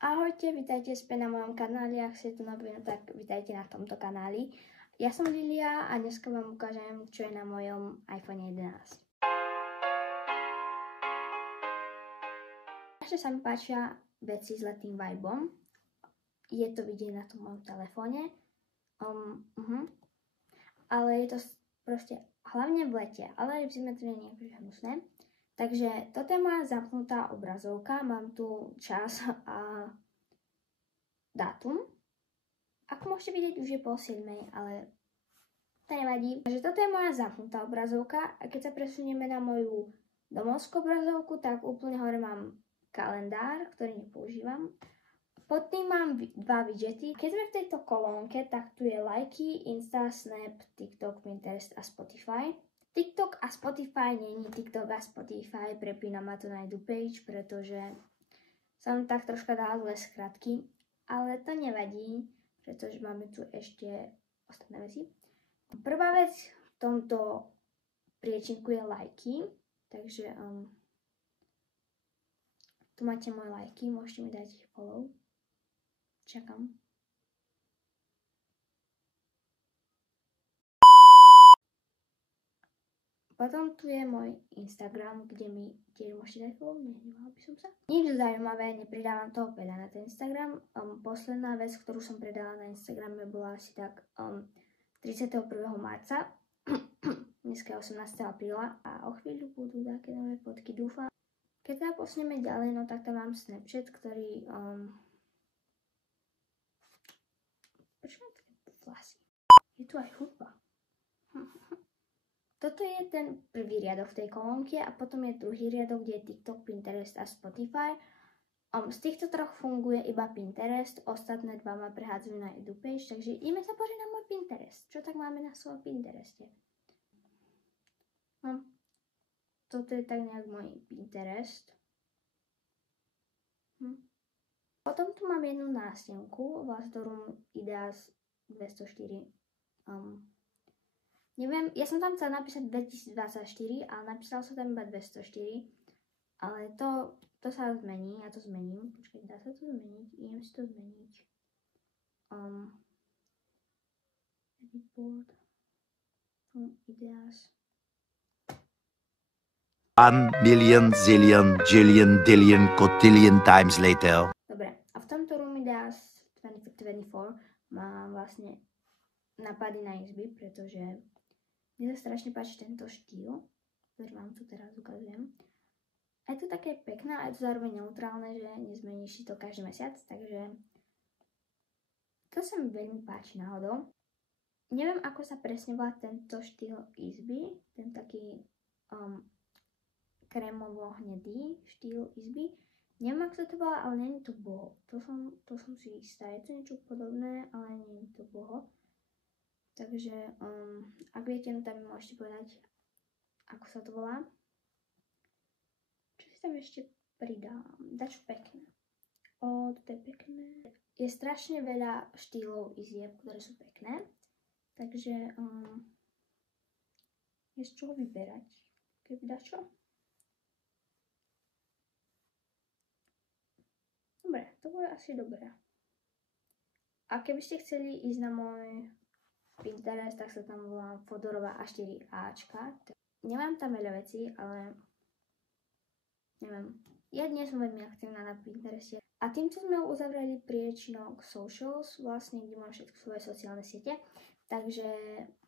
Ahojte, vítajte späť na mojom kanáli, ak ste tu noví, tak vítajte na tomto kanáli. Ja som Lilia a dneska vám ukážem, čo je na mojom iPhone 11. Ešte sa mi páčia veci s letým vibom. Je to vidieť na tom mojom telefóne. Ale je to proste hlavne v lete, ale aj v zime to nie je akože hnusné. Takže toto je moja zapnutá obrazovka, mám tu čas a dátum. Ako môžete vidieť, už je 6:30, ale to nevadí. Takže toto je moja zapnutá obrazovka a keď sa presunieme na moju domovskú obrazovku, tak úplne hore mám kalendár, ktorý nepoužívam. Pod tým mám dva widgety. Keď sme v tejto kolónke, tak tu je lajky, Insta, Snap, TikTok, Pinterest a Spotify. TikTok a Spotify není TikTok a Spotify, prepínam ma to na edu page, pretože som tak troška dala zlé skratky, ale to nevadí, pretože máme tu ešte ostatné veci. Prvá vec v tomto priečinku je lajky, takže tu máte moje lajky, môžete mi dať follow. Čakám. Potom tu je môj Instagram, kde mi tiež môžete dať follow, nehnevala by som sa. Nič zaujímavé, nepridávam toho veľa na ten Instagram. Posledná vec, ktorú som pridala na Instagrame, bola asi tak 31. marca. Dneska je 18. apríla a o chvíľu budú také nové fotky, dúfam. Keď sa posunieme ďalej, no tak tam mám Snapchat, ktorý... Prečo mám také vlasy? Je tu aj hudba. Toto je ten prvý riadok v tej kolónke a potom je druhý riadok, kde je TikTok, Pinterest a Spotify. Z týchto troch funguje iba Pinterest, ostatné dva ma prehádzajú na edu page, takže ideme sa pozrieť na môj Pinterest. Čo tak máme na svojom Pintereste? Toto je tak nejak môj Pinterest. Potom tu mám jednu nástenku, ktorú Ideas 204. Neviem, ja som tam chcela napísať 2024, ale napísala som tam iba 204. Ale to sa zmení, ja to zmením. Počkaj, dá sa to zmeniť? Idem si to zmeniť. Report. Ideas. 1 million, zillion, jillion, dillion, cotillion times later. Dobre, a v tomto Room Ideas 2024 mám vlastne napady na izby, pretože mne sa strašne páči tento štýl, ktorý vám tu teraz ukazujem. A je to také pekné a je to zároveň neutrálne, že nezmeníš si to každý mesiac, takže to sa mi veľmi páči náhodou. Neviem, ako sa presne volá tento štýl izby, ten taký krémovo-hnedý štýl izby. Neviem, ako sa to volá, ale nie je to boho. To som si istá. Je to niečo podobné, ale nie je to boho. Takže, ak viete, no tam mi môžete povedať, ako sa to volá. Čo si tam ešte pridám? Dačo pekné. Toto je pekné. Je strašne veľa štýlov izieb, ktoré sú pekné. Takže, je z čoho vyberať. Keby dačo? Dobre, to bude asi dobré. A keby ste chceli ísť na môj Pinterest, tak sa tam volám Fodorova A4Ačka. Nemám tam veľa vecí, ale neviem. Ja dnes som veľmi aktívna na Pintereste. A týmto sme uzavreli priečinok socials, vlastne kde mám všetky svoje sociálne siete. Takže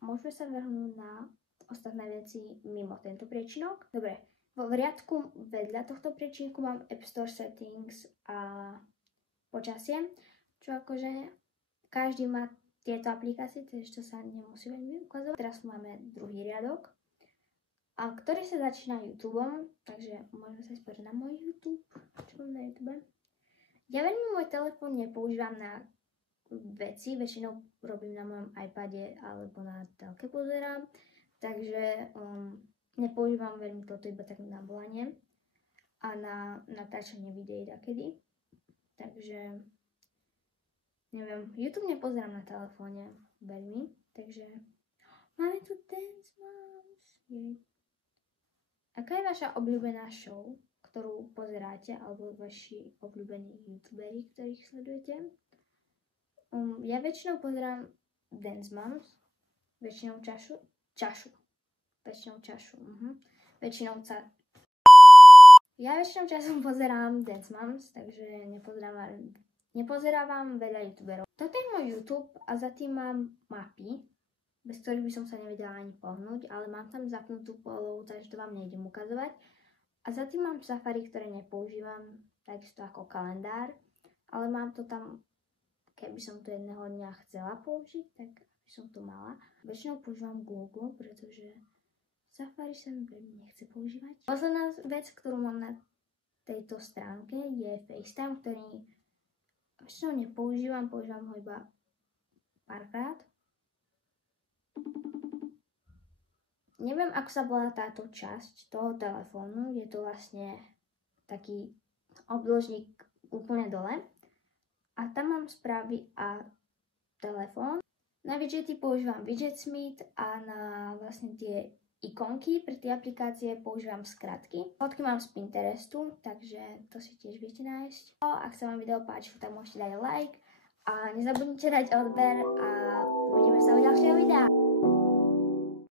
môžeme sa vrhnúť na ostatné veci mimo tento priečinok. Dobre, v riadku vedľa tohto priečinku mám App Store Settings a počasie, čo akože každý má tieto aplikácie, takže to sa nemusí veľmi ukazovať. Teraz máme druhý riadok, ktorý sa začína YouTubeom, takže môžeme sa pozrieť na môj YouTube, čo mám na YouTube. Ja veľmi môj telefón nepoužívam na veci, väčšinou robím na mojom iPade alebo na telke pozerám, takže nepoužívam veľmi toto iba tak na volanie a na natáčanie videí takedy, takže neviem, YouTube nepozerám na telefóne veľmi, takže máme tu Dance Moms. Aká je vaša obľúbená show, ktorú pozeráte, alebo vaši obľúbení youtuberi, ktorých sledujete. Ja väčšinou pozerám Dance Moms, väčšinou Ja väčšinou časom pozerám Dance Moms, takže nepozerávam veľa youtuberov. Toto je môj YouTube a za tým mám mapy, bez ktorých by som sa nevedela ani pohnúť, ale mám tam zapnutú polohu, takže to vám nejdem ukazovať. A za tým mám Safari, ktoré nepoužívam, takisto ako kalendár, ale mám to tam, keby som to jedného dňa chcela použiť, tak by som to mala. Väčšinou používam Google, pretože Safari sa mi veľmi nechce používať. Posledná vec, ktorú mám na tejto stránke, je FaceTime, ktorý väčšinou nepoužívam, používam ho iba párkrát. Neviem, ako sa volá táto časť toho telefónu. Je to vlastne taký obložník úplne dole. A tam mám správy a telefón. Na widgety používam WidgetSmith a na vlastne tie ikonky pre tie aplikácie používam skratky. Fotky mám z Pinterestu, takže to si tiež viete nájsť. Ak sa vám video páčilo, tak môžete dať like a nezabudnite dať odber a uvidíme sa u ďalšieho videa.